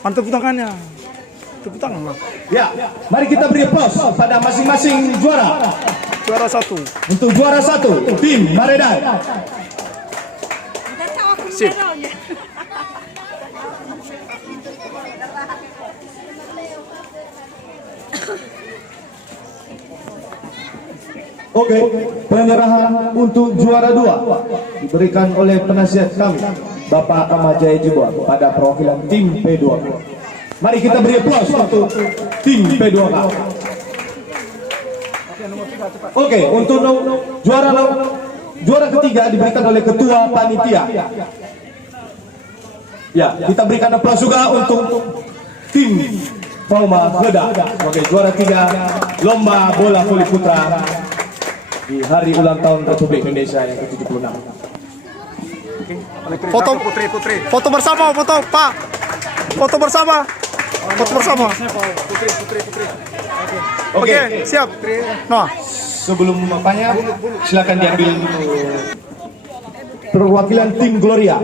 Mantap tangannya. Tepuk tangan, Mas. Ya, mari kita beri aplaus pada masing-masing juara. Juara 1. Untuk juara 1, tim Maredan. Sip. Oke, penyerahan untuk juara 2 diberikan oleh penasihat kami, Bapak Ahmad Jaya Jibwa, pada perwakilan tim P2. Mari kita beri aplaus untuk tim P2K. Oke, untuk juara ketiga diberikan oleh ketua panitia. Ya, kita berikan aplaus juga untuk tim Pauma Geda sebagai juara 3 lomba bola voli putra di hari ulang tahun Republik Indonesia yang ke-76. Foto putri. Foto bersama, foto Pak. Foto bersama. Foto bersama. Putri. Oke, siap. Nah, Sebelum apanya, silakan diambil perwakilan tim Gloria.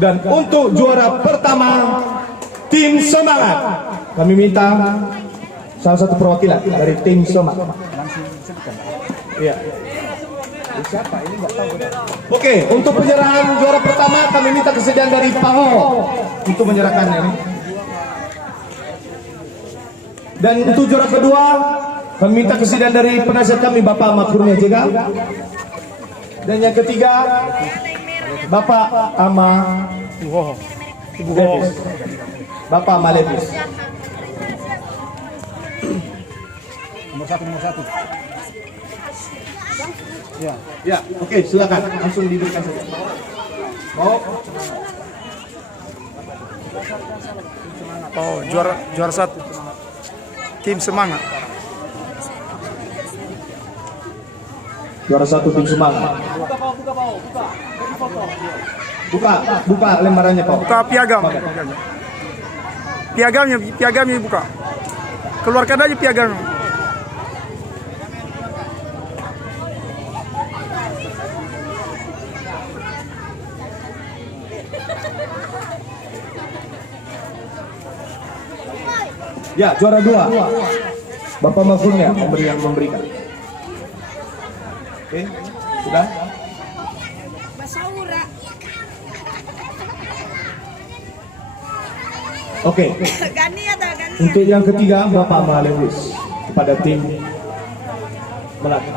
Dan untuk juara pertama, tim Semangat. Kami minta salah satu perwakilan dari tim Semangat. Iya. Siapa ini nggak tahu. Oke, untuk penyerahan juara pertama kami minta kesediaan dari Pak Ho untuk menyerahkannya ini. Dan untuk juara kedua kami minta kesediaan dari penasihat kami Bapak Ahmad Kurnia Jega. Dan yang ketiga Bapak Ibu Levis. Bapak Malevis. Nomor satu. Ya, oke, silakan langsung diberikan saja. Oh, juara 1. Tim Semangat. Juara 1 tim Semangat. Buka lembarannya, Pak. Buka piagam. Piagamnya buka. Keluarkan aja piagamnya. Ya, juara 2. Bapak Mahfudnya memberikan. Oke, sudah? Oke. Untuk yang ketiga Bapak Malewis kepada tim Melati.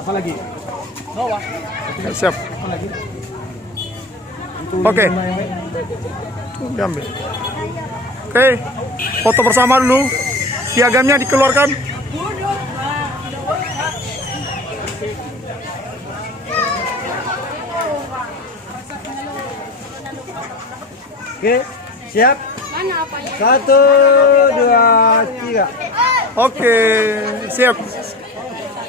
Apa lagi? Siap. Oke. Diambil. Oke. Foto bersama dulu. Piagamnya dikeluarkan. Oke, siap. Mana apa ya? 1, 2, 3. Oke, siap.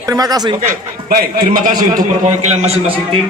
Terima kasih. Baik, terima kasih untuk perwakilan masing-masing tim.